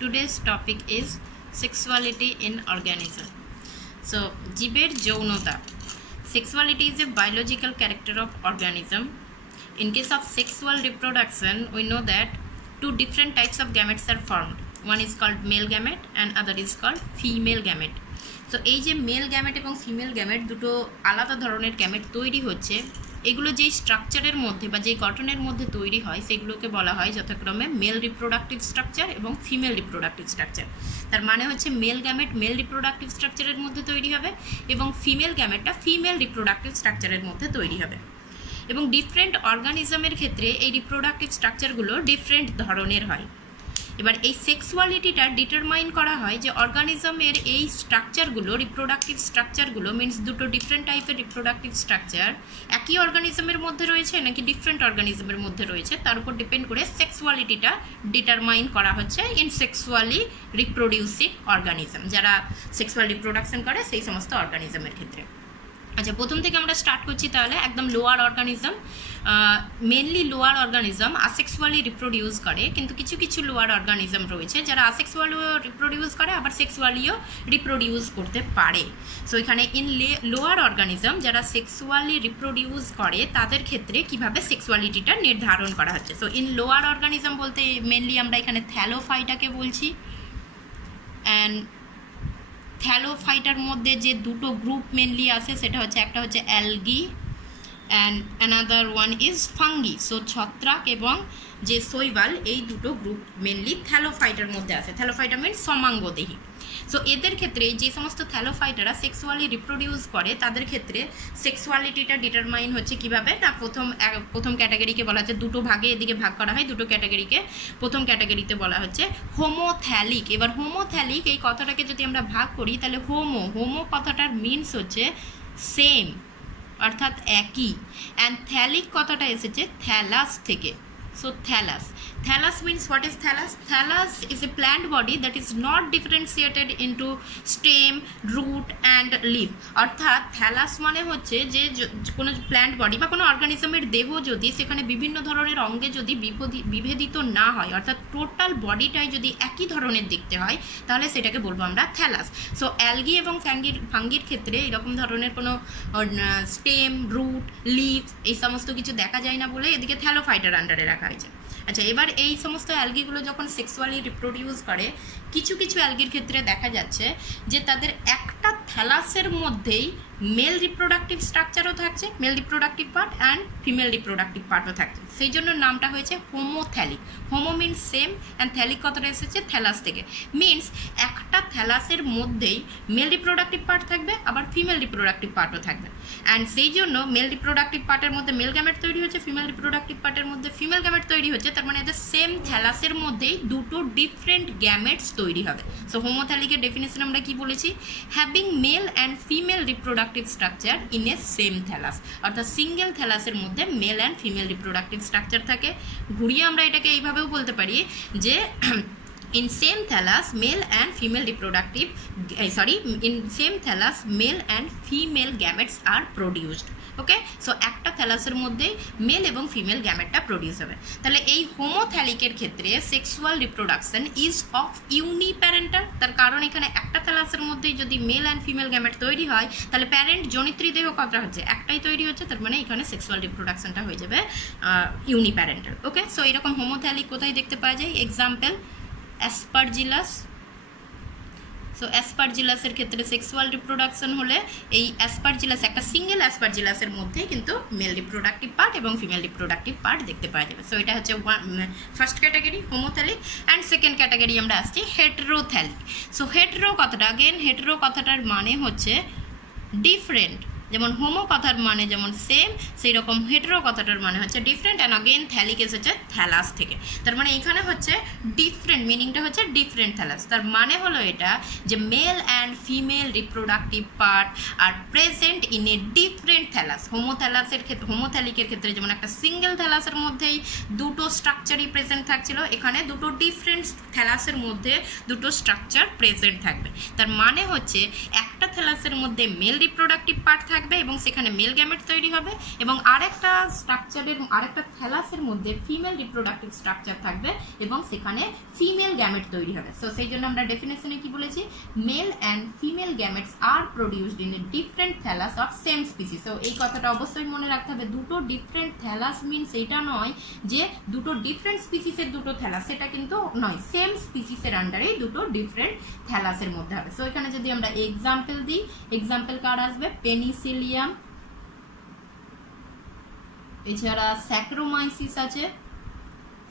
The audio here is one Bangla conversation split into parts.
Today's topic is sexuality in organism. So, জীবের যৌনতা. Sexuality is a biological character of organism. In case of sexual reproduction, we know that two different types of gametes are formed. One is called male gamete and other is called female gamete. So, এই যে মেল গ্যামেট এবং ফিমেল গ্যামেট দুটো আলাদা ধরনের গ্যামেট তৈরি হচ্ছে, এগুলো যেই স্ট্রাকচারের মধ্যে বা যেই গঠনের মধ্যে তৈরি হয় সেগুলোকে বলা হয় যথাক্রমে মেল রিপ্রোডাক্টিভ স্ট্রাকচার এবং ফিমেল রিপ্রোডাক্টিভ স্ট্রাকচার। তার মানে হচ্ছে মেল গ্যামেট মেল রিপ্রোডাক্টিভ স্ট্রাকচারের মধ্যে তৈরি হবে এবং ফিমেল গ্যামেটটা ফিমেল রিপ্রোডাক্টিভ স্ট্রাকচারের মধ্যে তৈরি হবে। এবং ডিফারেন্ট অর্গানিজমের ক্ষেত্রে এই রিপ্রোডাক্টিভ স্ট্রাকচারগুলো ডিফারেন্ট ধরনের হয়। এবার এই সেক্সুয়ালিটিটা ডিটারমাইন করা হয় যে অর্গানিজমের এই স্ট্রাকচারগুলো রিপ্রোডাক্টিভ স্ট্রাকচারগুলো মিনস দুটো ডিফারেন্ট টাইপের রিপ্রোডাক্টিভ স্ট্রাকচার একই অর্গানিজমের মধ্যে রয়েছে নাকি ডিফারেন্ট অর্গানিজমের মধ্যে রয়েছে তার উপর ডিপেন্ড করে সেক্সুয়ালিটিটা ডিটারমাইন করা হচ্ছে ইন সেক্সুয়ালি রিপ্রোডিউসিং অর্গানিজম, যারা সেক্সুয়াল রিপ্রোডাকশন করে সেই সমস্ত অর্গানিজমের ক্ষেত্রে। আচ্ছা, প্রথম থেকে আমরা স্টার্ট করছি তাহলে একদম lower organism. Mainly lower organism asexually reproduce করে, কিন্তু কিছু কিছু লোয়ার অর্গানিজম রয়েছে যারা আসেক্সুয়ালিও রিপ্রোডিউস করে আবার সেক্সুয়ালিও রিপ্রোডিউস করতে পারে। সো এখানে ইন লোয়ার অর্গানিজম যারা সেক্সুয়ালি রিপ্রোডিউস করে তাদের ক্ষেত্রে কিভাবে সেক্সুয়ালিটিটা নির্ধারণ করা হচ্ছে। সো ইন লোয়ার অর্গানিজম বলতে মেনলি আমরা এখানে থ্যালোফাইটাকে বলছি। অ্যান্ড থ্যালোফাইটার মধ্যে যে দুটো গ্রুপ মেনলি আছে সেটা হচ্ছে একটা হচ্ছে algae and another one is fungi. So ছত্রাক এবং যে শৈবাল, এই দুটো গ্রুপ মেনলি থ্যালোফাইটার মধ্যে আছে। Thallophyta means সমাঙ্গদেহী। সো এদের ক্ষেত্রে যে সমস্ত থ্যালোফাইটারা সেক্সুয়ালি রিপ্রোডিউস করে তাদের ক্ষেত্রে সেক্সুয়ালিটিটা ডিটারমাইন হচ্ছে কিভাবে না, প্রথম ক্যাটাগরিকে বলা হচ্ছে দুটো ভাগে এদিকে ভাগ করা হয় দুটো ক্যাটাগরিকে। প্রথম ক্যাটাগরিতে বলা হচ্ছে হোমোথ্যালিক। এবার হোমোথ্যালিক এই কথাটাকে যদি আমরা ভাগ করি তাহলে হোমো কথাটার মিনস হচ্ছে সেম অর্থাৎ একই, অ্যান্ড থ্যালিক কথাটা এসেছে থ্যালাস থেকে। So thallus means what is thallus? Thallus is a plant body that is not differentiated into stem, root and leaf. অর্থাৎ থ্যালাস মানে হচ্ছে যে কোনো প্ল্যান্ট বডি বা কোনো অর্গানিজমের দেহ যদি সেখানে বিভিন্ন ধরনের অঙ্গে যদি বিভেদিত না হয়, অর্থাৎ টোটাল বডিটাই যদি একই ধরনের দেখতে হয় তাহলে সেটাকে বলবো আমরা থ্যালাস। সো অ্যালগি এবং ফাঙ্গির ক্ষেত্রে এরকম ধরনের কোনো স্টেম, রুট, লিফ এই সমস্ত কিছু দেখা যায় না বলে এদিকে থ্যালোফাইটার আন্ডারে রাখা হয়েছে। আচ্ছা, এবার এই সমস্ত অ্যালগিগুলো যখন সেক্সুয়ালি রিপ্রোডিউস করে কিছু কিছু অ্যালগির ক্ষেত্রে দেখা যাচ্ছে যে তাদের একটা থ্যালাসের মধ্যেই মেল রিপ্রোডাক্টিভ স্ট্রাকচারও থাকছে, male reproductive part and female reproductive পার্টও থাকছে। সেই জন্য নামটা হয়েছে homothallic. Homo means same and thallic কথাটা এসেছে থ্যালাস থেকে। মিনস একটা থ্যালাসের মধ্যেই মেল রিপ্রোডাক্টিভ পার্ট থাকবে আবার ফিমেল রিপ্রোডাক্টিভ পার্টও থাকবে। অ্যান্ড সেই জন্য মেল রিপ্রোডাক্টিভ পার্টের মধ্যে মেল গ্যামেট তৈরি হচ্ছে, ফিমেল রিপ্রোডাক্টিভ পার্টের মধ্যে ফিমেল গ্যামেট তৈরি হচ্ছে। তার মানে এদের সেম থ্যালাসের মধ্যেই দুটো ডিফারেন্ট গ্যামেটস তৈরি হবে। সো হোমোথ্যালিকের ডেফিনেশন আমরা কি বলেছি? Having male and female reproductive structure in a same thallus, অর্থাৎ সিঙ্গেল থ্যালাসের মধ্যে mail and female reproductive structure থাকে। ঘুরিয়ে আমরা এটাকে এইভাবেও বলতে পারি যে in same thallus male and female reproductive in same thallus male and female gametes are produced. Okay, so একটা থ্যালাসের মধ্যেই মেল এবং ফিমেল গ্যামেটটা প্রডিউস হবে। তাহলে এই হোমোথ্যালিকের ক্ষেত্রে সেক্সুয়াল রিপ্রোডাকশন ইজ অফ ইউনিপ্যারেন্টাল। তার কারণ এখানে একটা থ্যালাসের মধ্যেই যদি মেল অ্যান্ড ফিমেল গ্যামেট তৈরি হয় তাহলে প্যারেন্ট জনিত্রী দেহ কতটা হচ্ছে? একটাই তৈরি হচ্ছে। তার মানে এখানে সেক্সুয়াল রিপ্রোডাকশনটা হয়ে যাবে ইউনিপ্যারেন্টাল। ওকে, সো এরকম হোমোথ্যালিক কোথায় দেখতে পাওয়া যায়? Example Aspergillus. সো অ্যাসপারজিলাসের ক্ষেত্রে সেক্সুয়াল রিপ্রোডাকশন হলে এই অ্যাসপারজিলাস একটা সিঙ্গেল অ্যাসপারজিলাসের মধ্যে কিন্তু মেল রিপ্রোডাক্টিভ পার্ট এবং ফিমেল রিপ্রোডাক্টিভ পার্ট দেখতে পাওয়া যাবে। সো এটা হচ্ছে first category homothallic. And second category আমরা আসছি হেটেরোথ্যালিক। সো হেটেরো কথাটা অ্যাগেন হেটেরো কথাটার মানে হচ্ছে ডিফারেন্ট। যেমন হোমো কথার মানে যেমন সেম, সেই রকম হেটেরো কথাটার মানে হচ্ছে ডিফারেন্ট। অ্যান্ড অগেন থ্যালিক এসেছে থ্যালাস থেকে। তার মানে এখানে হচ্ছে ডিফারেন্ট, মিনিংটা হচ্ছে ডিফারেন্ট থ্যালাস। তার মানে হলো এটা যে male and female reproductive part are present in a different thallus. হোমোথ্যালিকের ক্ষেত্রে যেমন একটা সিঙ্গেল থ্যালাসের মধ্যেই দুটো স্ট্রাকচারই প্রেজেন্ট থাকছিল, এখানে দুটো ডিফারেন্ট থ্যালাসের মধ্যে দুটো স্ট্রাকচার প্রেজেন্ট থাকবে। তার মানে হচ্ছে একটা থ্যালাসের মধ্যে মেল রিপ্রোডাক্টিভ পার্ট থাকবে এবং সেখানে মেল গ্যামেট তৈরি হবে, এবং আরেকটা থ্যালাসের মধ্যে ফিমেল রিপ্রোডাক্টিভ স্ট্রাকচার থাকবে এবং সেখানে ফিমেল গ্যামেট তৈরি হবে। সো সেই জন্য আমরা ডেফিনেশনে কি বলেছি, mail and female gametes are produced in a different thallus of same species. So এই কথাটা অবশ্যই মনে রাখতে হবে, দুটো ডিফারেন্ট থ্যালাস মিনস এটা নয় যে দুটো ডিফারেন্ট স্পিসিসের দুটো থ্যালাস, সেটা কিন্তু নয়, সেম স্পিসিসের আন্ডারেই দুটো ডিফারেন্ট থ্যালাসের মধ্যে হবে। সো এখানে যদি আমরা এক্সাম্পল দিই, এক্সাম্পল কার আসবে, পেনিসিলিয়াম, এছাড়া স্যাকারোমাইসিস আছে।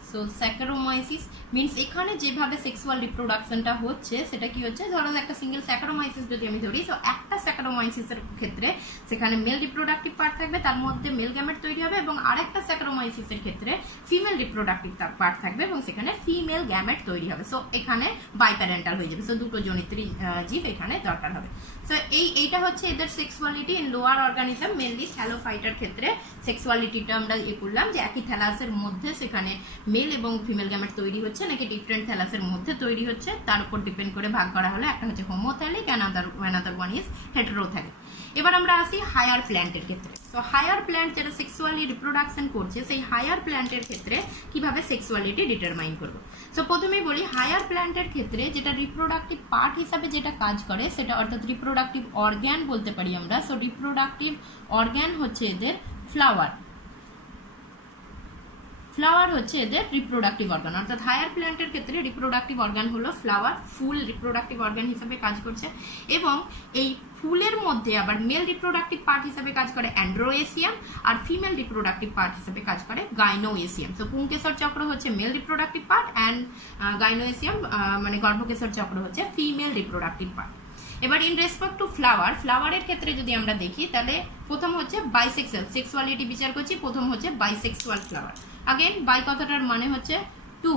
সো স্যাকারোমাইসিস মিনস এখানে যেভাবে সেক্সুয়াল রিপ্রোডাকশনটা হচ্ছে সেটা কি হচ্ছে, ধরো একটা সিঙ্গেল স্যাকারোমাইসিস যদি আমি ধরি, তো একটা স্যাকারোমাইসিসের ক্ষেত্রে সেখানে মেল রিপ্রোডাক্টিভ পার্ট থাকবে, তার মধ্যে মেল গ্যামেট তৈরি হবে, এবং আরেকটা স্যাকারোমাইসিসের ক্ষেত্রে ফিমেল রিপ্রোডাক্টিভ পার্ট থাকবে এবং সেখানে ফিমেল গ্যামেট তৈরি হবে। সো এখানে বাইপ্যারেন্টাল হয়ে যাবে। সো দুটো জনিত্রী জীব এখানে দরকার হবে। সো এইটা হচ্ছে এদের sexuality in lower organism, mainly থ্যালোফাইটার ক্ষেত্রে সেক্সুয়ালিটিটা আমরা করলাম যে একই থ্যালাসের মধ্যে সেখানে মেল এবং ফিমেল গ্যামেট তৈরি হচ্ছে নাকি ডিফারেন্ট থ্যালাসের মধ্যে তৈরি হচ্ছে, তার উপর ডিপেন্ড করে ভাগ করা হলো। একটা হচ্ছে হোমোথ্যালিক, অ্যানাদার ওয়ান ইজ হেটেরোথ্যালিক। এবার আমরা আসি হায়ার প্ল্যান্টের ক্ষেত্রে। তো হায়ার প্ল্যান্ট যেটা সেক্সুয়ালি রিপ্রোডাকশন করছে, সেই হায়ার প্ল্যান্টের ক্ষেত্রে কিভাবে সেক্সুয়ালিটি ডিটারমাইন করবো। সো প্রথমেই বলি, হায়ার প্ল্যান্টের ক্ষেত্রে যেটা রিপ্রোডাক্টিভ পার্ট হিসাবে যেটা কাজ করে সেটা অর্থাৎ রিপ্রোডাক্টিভ অর্গ্যান বলতে পারি আমরা। সো রিপ্রোডাক্টিভ অর্গ্যান হচ্ছে এদের ফ্লাওয়ার, ফ্লাওয়ার হচ্ছে এদের রিপ্রোডাক্টিভ অর্গান, অর্থাৎ হায়ার প্ল্যান্টের ক্ষেত্রে রিপ্রোডাক্টিভ অর্গান হলো ফ্লাওয়ার, ফুল রিপ্রোডাক্টিভ অর্গান হিসেবে কাজ করছে। এবং এই ফুলের মধ্যে আবার মেল রিপ্রোডাক্টিভ পার্ট হিসেবে কাজ করে অ্যান্ড্রোএসিয়াম, আর ফিমেল রিপ্রোডাক্টিভ পার্ট হিসেবে কাজ করে গাইনোএসিয়াম। সো পুংকেশর চক্র হচ্ছে মেল রিপ্রোডাক্টিভ পার্ট অ্যান্ড গাইনোএসিয়াম মানে গর্ভকেশর চক্র হচ্ছে ফিমেল রিপ্রোডাক্টিভ পার্ট। এবার ইন রেসপেক্ট টু ফ্লাওয়ারের ক্ষেত্রে যদি আমরা দেখি, তাহলে প্রথম হচ্ছে বাইসেক্সুয়াল, সেক্সুয়ালিটি বিচার করছি, প্রথম হচ্ছে বাইসেক্সুয়াল ফ্লাওয়ার। আগেন বাই কথাটার মানে হচ্ছে টু,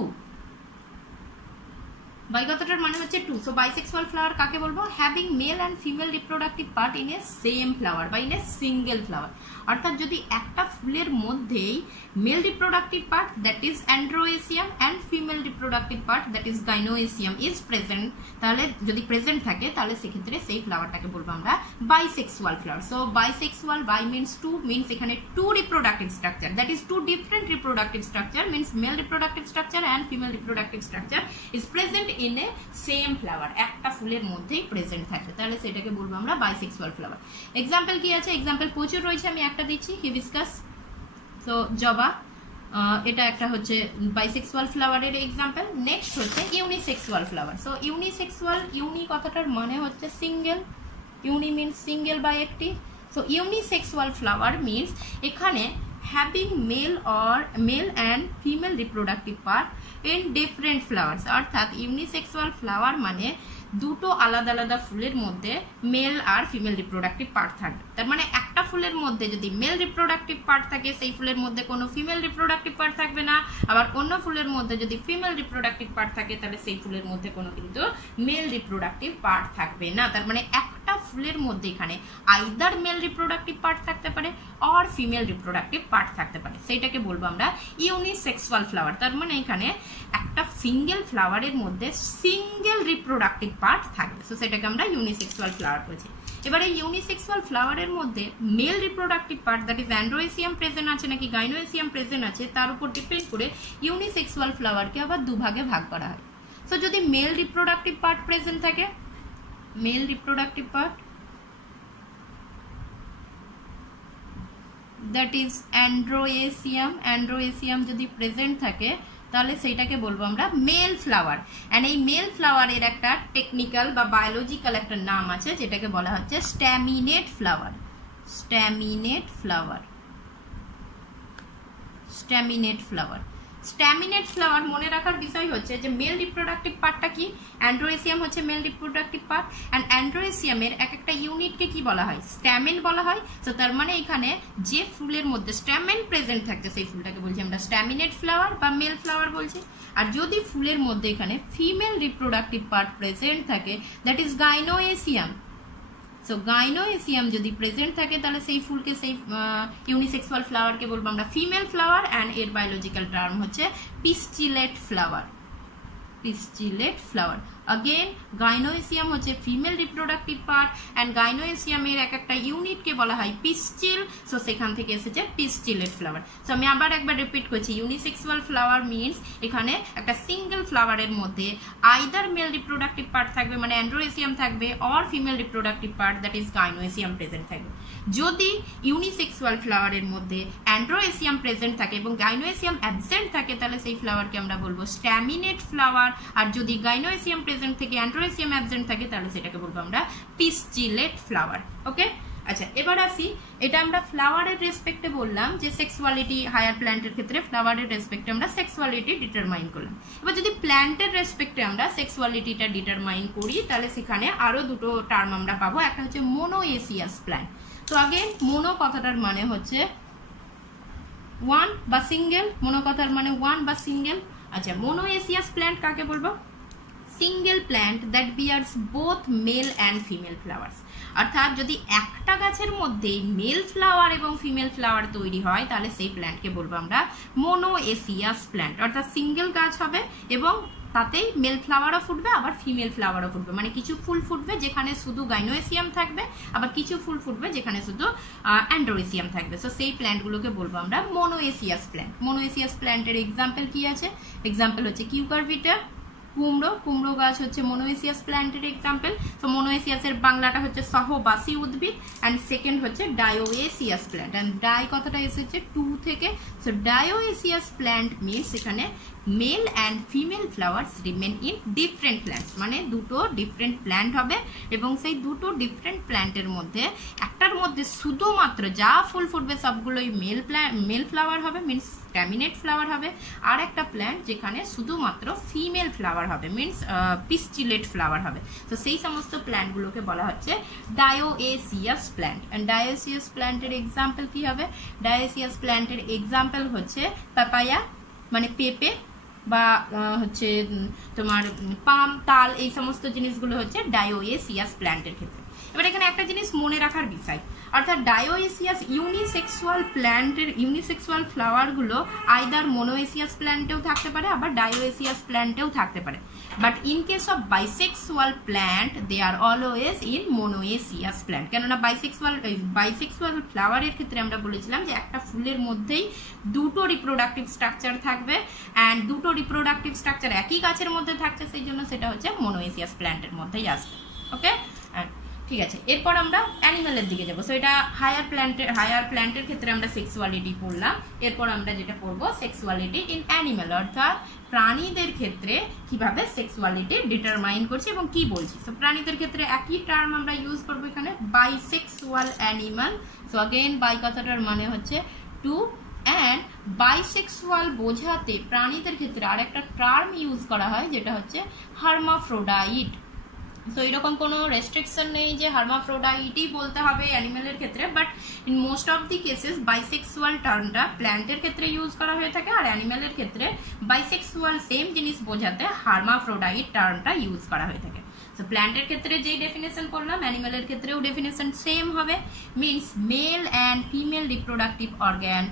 বাই কথাটার মানে হচ্ছে টু। সো বাইসেক্সুয়াল ফ্লাওয়ার কাকে বলবো, having male and female reproductive part in a same flower বা ইন এ সিঙ্গেল ফ্লাওয়ার। অর্থাৎ যদি একটা ফুলের মধ্যেই male reproductive part that is androecium and female reproductive part that is gynoecium is present, তাহলে যদি প্রেজেন্ট থাকে তাহলে সেক্ষেত্রে সেই ফ্লাওয়ারটাকে বলবো আমরা bisexual flower. So bisexual, bi means two, means এখানে two reproductive structure, that is two different reproductive structure, means male reproductive structure and female reproductive structure is present in a same flower, একটা ফুলের মধ্যেই প্রেজেন্ট থাকে, তাহলে সেটাকে বলবো আমরা বাইসেক্সুয়াল ফ্লাওয়ার। এক্সাম্পল কি আছে, এক্সাম্পল প্রচুর রয়েছে, আমি একটা দিচ্ছি, হিবিস্কাস। তো জবা, এটা একটা হচ্ছে বাইসেক্সুয়াল ফ্লাওয়ারের এক্সাম্পল। নেক্সট হচ্ছে ইউনিসেক্সুয়াল ফ্লাওয়ার। সো ইউনিসেক্সুয়াল, ইউনি কথাটার মানে হচ্ছে সিঙ্গেল, ইউনি মিনস সিঙ্গেল বা একটি। সো ইউনিসেক্সুয়াল ফ্লাওয়ার মিনস এখানে having male and female reproductive part in different flowers, অর্থাৎ ইউনিসেক্সুয়াল ফ্লাওয়ার মানে দুটো আলাদা আলাদা ফুলের মধ্যে মেল আর ফিমেল রিপ্রোডাক্টিভ পার্ট থাকবে। তার মানে একটা ফুলের মধ্যে যদি মেল রিপ্রোডাক্টিভ পার্ট থাকে সেই ফুলের মধ্যে কোনো ফিমেল রিপ্রোডাক্টিভ পার্ট থাকবে না, আবার অন্য ফুলের মধ্যে যদি ফিমেল রিপ্রোডাক্টিভ পার্ট থাকে তাহলে সেই ফুলের মধ্যে কোনো কিন্তু মেল রিপ্রোডাক্টিভ পার্ট থাকবে না। তার মানে একটা ফুলের মধ্যে এখানে আইদার মেল রিপ্রোডাক্টিভ পার্ট থাকতে পারে অর ফিমেল রিপ্রোডাক্টিভ পার্ট থাকতে পারে, সেইটাকে বলবো আমরা ইউনিসেক্সুয়াল ফ্লাওয়ার। তার মানে এখানে একটা সিঙ্গেল ফ্লাওয়ারের মধ্যে সিঙ্গেল রিপ্রোডাক্টিভ পার্ট থাকবে, সো সেটাকে আমরা ইউনিসেক্সুয়াল ফ্লাওয়ার বলছি। এবার এই ইউনিসেক্সুয়াল ফ্লাওয়ারের মধ্যে male reproductive part that is androecium present আছে নাকি গাইনোএসিয়াম প্রেজেন্ট আছে তার উপর ডিপেন্ড করে ইউনিসেক্সুয়াল ফ্লাওয়ারকে আবার দুভাগে ভাগ করা হয়। সো যদি মেল রিপ্রোডাক্টিভ পার্ট প্রেজেন্ট থাকে, male reproductive part that is androecium যদি প্রেজেন্ট থাকে তাহলে সেইটাকে বলবো আমরা মেল ফ্লাওয়ার। অ্যান্ড এই মেল ফ্লাওয়ারের একটা টেকনিক্যাল বা বায়োলজিক্যাল একটা নাম আছে যেটাকে বলা হচ্ছে staminate flower. Staminate flower, staminate flower. Staminate flower মনে রাখার বিষয় হচ্ছে যে মেল রিপ্রোডাক্টিভ পার্টটা কি, অ্যান্ড্রোএসিয়াম হচ্ছে মেল রিপ্রোডাক্টিভ পার্ট, অ্যান্ড অ্যান্ড্রোএসিয়ামের এক একটা ইউনিটকে কি বলা হয়, স্ট্যামেন বলা হয়। তো তার মানে এখানে যে ফুলের মধ্যে স্ট্যামেন প্রেজেন্ট থাকছে সেই ফুলটাকে বলছি আমরা স্ট্যামিনেট ফ্লাওয়ার বা মেল ফ্লাওয়ার বলছি। আর যদি ফুলের মধ্যে এখানে ফিমেল রিপ্রোডাক্টিভ পার্ট প্রেজেন্ট থাকে দ্যাট ইজ গাইনোএসিয়াম। সো গাইনোএসিয়াম যদি প্রেজেন্ট থাকে তাহলে সেই ফুলকে, সেই ইউনিসেক্সুয়াল ফ্লাওয়ারকে বলবো আমরা ফিমেল ফ্লাওয়ার, অ্যান্ড এর বায়োলজিক্যাল টার্ম হচ্ছে পিস্টিলেট ফ্লাওয়ার। পিস্টিলেট ফ্লাওয়ার। अगेन गाइनोएसियम হচ্ছে ফিমেল রিপ্রোডাক্টিভ পার্ট অ্যান্ড গাইনোএসিয়ামের এক একটা ইউনিটকে বলা হয় পিস্টিল। সো সেখান থেকে এসেছে পিস্টিলেট ফ্লাওয়ার। সো আমি আবার একবার রিপিট করছি, ইউনিসেক্সুয়াল ফ্লাওয়ার মিনস এখানে একটা সিঙ্গেল ফ্লাওয়ারের মধ্যে আইদার মেল রিপ্রোডাক্টিভ পার্ট থাকবে মানে অ্যান্ড্রোএসিয়াম থাকবে, or female reproductive part that is gynoecium present থাকবে। যদি ইউনিসেক্সুয়াল ফ্লাওয়ারের মধ্যে অ্যান্ড্রোএসিয়াম প্রেজেন্ট থাকে এবং গাইনোএসিয়াম অ্যাবসেন্ট থাকে তাহলে সেই ফ্লাওয়ারকে আমরা বলবো স্ট্যামিনেট ফ্লাওয়ার। আর যদি গাইনোএসিয়াম প্রেজেন্ট থেকে অ্যান্ড্রোএসিয়াম অ্যাবসেন্ট থাকে তাহলে সেটাকে বলবো আমরা পিস্টিলেট ফ্লাওয়ার। ওকে, আচ্ছা এবার আসি, এটা আমরা ফ্লাওয়ারের রেসপেক্টে বললাম যে সেক্সুয়ালিটি হায়ার প্ল্যান্টের ক্ষেত্রে ফ্লাওয়ারের রেসপেক্টে আমরা সেক্সুয়ালিটি ডিটারমাইন করলাম। এবার যদি প্ল্যান্টের রেসপেক্টে আমরা সেক্সুয়ালিটিটা ডিটারমাইন করি তাহলে সেখানে আরো দুটো টার্ম আমরা পাবো। একটা হচ্ছে মোনোএসিয়াস প্ল্যান্ট। তো আগে মোনো কথাটার মানে হচ্ছে ওয়ান বা সিঙ্গেল, মোনো কথার মানে ওয়ান বা সিঙ্গেল। আচ্ছা মোনোএসিয়াস প্ল্যান্ট কাকে বলবো? Single plant that bears both male and female flowers. অর্থাৎ যদি একটা গাছের মধ্যে মেল ফ্লাওয়ার এবং ফিমেল ফ্লাওয়ার তৈরি হয় তাহলে সেই প্ল্যান্টকে বলবো আমরা মোনোএসিয়াস প্ল্যান্ট। অর্থাৎ সিঙ্গেল গাছ হবে এবং তাতেই মেল ফ্লাওয়ারও ফুটবে আবার ফিমেল ফ্লাওয়ারও ফুটবে, মানে কিছু ফুল ফুটবে যেখানে শুধু গাইনোএসিয়াম থাকবে, আবার কিছু ফুল ফুটবে যেখানে শুধু অ্যান্ড্রোএসিয়াম থাকবে। সো সেই প্ল্যান্টগুলোকে বলবো আমরা মোনোএসিয়াস প্ল্যান্ট। মোনোএসিয়াস প্ল্যান্টের এক্সাম্পল কি আছে? এক্সাম্পল হচ্ছে কিউকারভিটা, কুমড়ো। কুমড়ো গাছ হচ্ছে মোনোএসিয়াস প্ল্যান্টের এক্সাম্পল। তো মোনোএসিয়াসের বাংলাটা হচ্ছে সহবাসী উদ্ভিদ, অ্যান্ড সেকেন্ড হচ্ছে ডায়োএসিয়াস প্ল্যান্ট। অ্যান্ড ডাই কথাটা এসেছে টু থেকে। সো ডায়োএসিয়াস প্ল্যান্ট মিনস এখানে mail and female flowers remain in different plants, মানে দুটো ডিফারেন্ট প্ল্যান্ট হবে এবং সেই দুটো ডিফারেন্ট প্ল্যান্টের মধ্যে একটার মধ্যে শুধুমাত্র যা ফুল ফুটবে সবগুলোই মেল ফ্লাওয়ার হবে মিনস স্ট্যামিনেট ফ্লাওয়ার হবে, আর একটা প্ল্যান্ট যেখানে শুধুমাত্র ফিমেল ফ্লাওয়ার হবে মিনস পিস্টিলেট ফ্লাওয়ার হবে। তো সেই সমস্ত প্ল্যান্টগুলোকে বলা হচ্ছে ডায়োএসিয়াস প্ল্যান্ট। অ্যান্ড ডায়োএসিয়াস প্ল্যান্টের এক্সাম্পল কি হবে? ডায়োএসিয়াস প্ল্যান্টের এক্সাম্পল হচ্ছে পাপায়া মানে পেঁপে, বা হচ্ছে তোমার পাম, তাল, এই সমস্ত জিনিসগুলো হচ্ছে ডায়োএসিয়াস প্ল্যান্টের ক্ষেত্রে। এবার এখানে একটা জিনিস মনে রাখার বিষয়, অর্থাৎ ডায়োএসিয়াস ইউনিসেক্সুয়াল প্ল্যান্টের ইউনিসেক্সুয়াল ফ্লাওয়ারগুলো আইদার মোনোএসিয়াস প্ল্যান্টেও থাকতে পারে আবার ডায়োএসিয়াস প্ল্যান্টেও থাকতে পারে, but in case of bisexual plant they are always in monoecious plant. কেননা বাইসেক্সুয়াল ফ্লাওয়ারের ক্ষেত্রে আমরা বলেছিলাম যে একটা ফুলের মধ্যেই দুটো রিপ্রোডাক্টিভ স্ট্রাকচার থাকবে, অ্যান্ড দুটো রিপ্রোডাক্টিভ স্ট্রাকচার একই গাছের মধ্যে থাকছে, সেই জন্য সেটা হচ্ছে মোনোএসিয়াস প্ল্যান্টের মধ্যেই আসবে। ওকে, ঠিক আছে। এরপর আমরা অ্যানিমেলের দিকে যাবো। সো এটা হায়ার প্ল্যান্টের ক্ষেত্রে আমরা সেক্সুয়ালিটি পড়লাম। এরপর আমরা যেটা পড়বো সেক্সুয়ালিটি ইন অ্যানিমেল, অর্থাৎ প্রাণীদের ক্ষেত্রে কিভাবে সেক্সুয়ালিটি ডিটারমাইন করছি এবং কি বলছি। সো প্রাণীদের ক্ষেত্রে একই টার্ম আমরা ইউজ করবো এখানে, bisexual animal. So again bi কথাটার মানে হচ্ছে টু, অ্যান্ড বাইসেক্সুয়াল বোঝাতে প্রাণীদের ক্ষেত্রে আর একটা টার্ম ইউজ করা হয় যেটা হচ্ছে হার্মাফ্রোডাইট। সো এরকম কোনো রেস্ট্রিকশন নেই যে হার্মাফ্রোডাইটই বলতে হবে অ্যানিমেলের ক্ষেত্রে, but in most of the cases bisexual টার্মটা প্ল্যান্টের ক্ষেত্রে ইউজ করা হয়ে থাকে, আর অ্যানিমেলের ক্ষেত্রে বাইসেক্সুয়াল সেম জিনিস বোঝাতে হার্মাফ্রোডাইট টার্মটা ইউজ করা হয়ে থাকে। সো প্ল্যান্টের ক্ষেত্রে যেই ডেফিনেশন করলাম অ্যানিমেলের ক্ষেত্রেও ডেফিনেশন সেম হবে, means male and female reproductive organ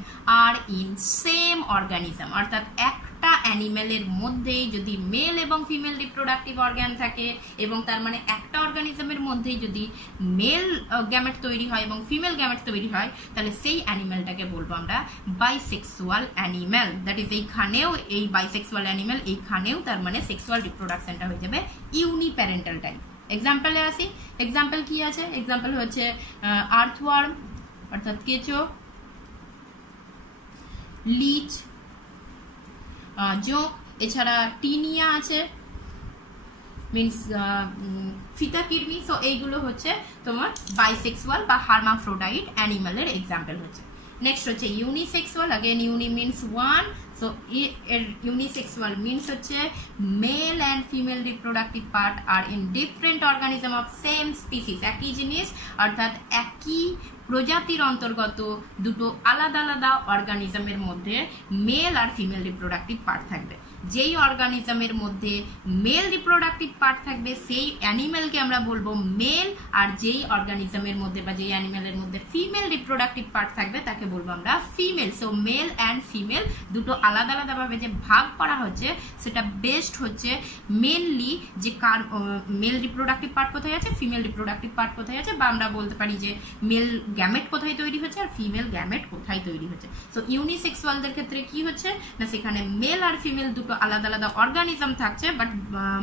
are in same organism. অর্থাৎ একটা অ্যানিমেলের মধ্যেই যদি মেল এবং ফিমেল রিপ্রোডাক্টিভ অর্গান থাকে এবং তার মানে একটা অর্গানিজমের মধ্যেই যদি মেল গ্যামেট তৈরি হয় এবং ফিমেল গ্যামেট তৈরি হয় তাহলে সেই অ্যানিমেলটাকে বলবো আমরা বাইসেক্সুয়াল অ্যানিমেল। দ্যাট ইজ এইখানেও এই বাইসেক্সুয়াল অ্যানিমেল এইখানেও তার মানে সেক্সুয়াল রিপ্রোডাকশনটা হয়ে যাবে ইউনিপ্যারেন্টাল টাইপ। এক্সাম্পলে আসি, এক্সাম্পল কি আছে? এক্সাম্পল হচ্ছে আর্থওয়ার্ম অর্থাৎ কেঁচো, লিচ, জোঁক, এছাড়া টিনিয়া আছে মিনস ফিতা কিরমি। সো এইগুলো হচ্ছে তোমার বাইসেক্সুয়াল বা হার্মাফ্রোডাইট অ্যানিমালের এক্সাম্পল হচ্ছে। নেক্সট হচ্ছে unisexual. Again uni means one, so unisexual means হচ্ছে male and female reproductive part are in different organism of same species. একই জিনিস অর্থাৎ একই প্রজাতির অন্তর্গত দুটো আলাদা আলাদা অর্গানিজমের মধ্যে মেল আর ফিমেল রিপ্রোডাক্টিভ পার্ট থাকবে। যেই অর্গানিজমের মধ্যে মেল রিপ্রোডাক্টিভ পার্ট থাকবে সেই অ্যানিমেলকে আমরা বলবো মেল, আর যেই অর্গানিজমের মধ্যে বা যেই অ্যানিমেলের মধ্যে ফিমেল রিপ্রোডাক্টিভ পার্ট থাকবে তাকে বলবো আমরা female. So mail and female দুটো আলাদা আলাদাভাবে যে ভাগ করা হচ্ছে সেটা বেস্ট হচ্ছে মেনলি যে কার মেল রিপ্রোডাক্টিভ পার্ট কোথায় আছে, ফিমেল রিপ্রোডাক্টিভ পার্ট কোথায় আছে, বা আমরা বলতে পারি যে মেল গ্যামেট কোথায় তৈরি হচ্ছে আর ফিমেল গ্যামেট কোথায় তৈরি হচ্ছে। সো ইউনিসেক্সুয়ালদের ক্ষেত্রে কি হচ্ছে না, সেখানে মেল আর ফিমেল দুটো আলাদা আলাদা অর্গানিজম থাকছে, but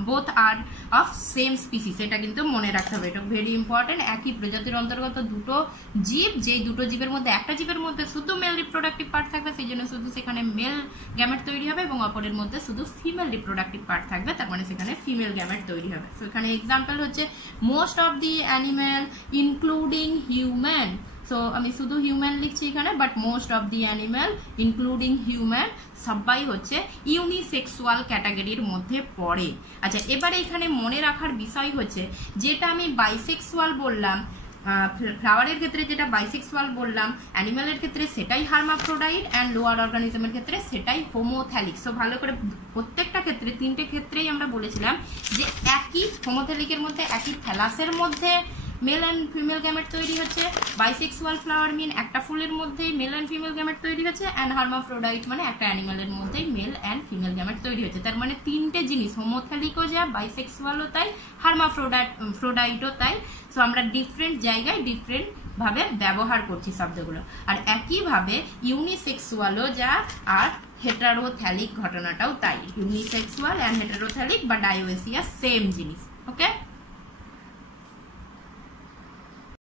both are of same species. এটা কিন্তু মনে রাখতে হবে, এটা ভেরি ইম্পর্টেন্ট। একই প্রজাতির অন্তর্গত দুটো জীব, যেই দুটো জীবের মধ্যে একটা জীবের মধ্যে শুধু মেল রিপ্রোডাক্টিভ পার্ট থাকবে, সেই জন্য শুধু সেখানে মেল গ্যামেট তৈরি হবে, এবং অপরের মধ্যে শুধু ফিমেল রিপ্রোডাক্টিভ পার্ট থাকবে, তার মানে সেখানে ফিমেল গ্যামেট তৈরি হবে। তো এখানে এক্সাম্পল হচ্ছে most of the animal including human. So আমি শুধু হিউম্যান লিখছি এখানে, but most of the animal including human সবাই হচ্ছে ইউনিসেক্সুয়াল ক্যাটাগরির মধ্যে পড়ে। আচ্ছা, এবারে এখানে মনে রাখার বিষয় হচ্ছে যেটা আমি বাইসেক্সুয়াল বললাম, ফ্লাওয়ারের ক্ষেত্রে যেটা বাইসেক্সুয়াল বললাম, অ্যানিমালের ক্ষেত্রে সেটাই হার্মাফ্রোডাইট, অ্যান্ড লোয়ার অর্গানিজমের ক্ষেত্রে সেটাই হোমোথ্যালিক। সো ভালো করে প্রত্যেকটা ক্ষেত্রে, তিনটে ক্ষেত্রেই আমরা বলেছিলাম যে একই হোমোথ্যালিকের মধ্যে একই থ্যালাসের মধ্যে মেল অ্যান্ড ফিমেল গ্যামেট তৈরি হচ্ছে। বাইসেক্সুয়াল ফ্লাওয়ার মিন একটা ফুলের মধ্যেই মেল অ্যান্ড ফিমেল গ্যামেট তৈরি হচ্ছে, অ্যান্ড হার্মাফ্রোডাইট মানে একটা অ্যানিমালের মধ্যেই মেল অ্যান্ড ফিমেল গ্যামেট তৈরি হচ্ছে। তার মানে তিনটে জিনিস, হোমোথ্যালিকও যা, বাইসেক্সুয়ালও তাই, হার্মাফ্রোডাইটও তাই। সো আমরা ডিফারেন্ট জায়গায় ডিফারেন্ট ভাবে ব্যবহার করছি শব্দগুলো। আর একইভাবে ইউনিসেক্সুয়ালও যা আর হেটারোথ্যালিক ঘটনাটাও তাই। ইউনিসেক্সুয়াল অ্যান্ড হেটারোথ্যালিক বা ডায়োএসিয়া সেম জিনিস। ওকে।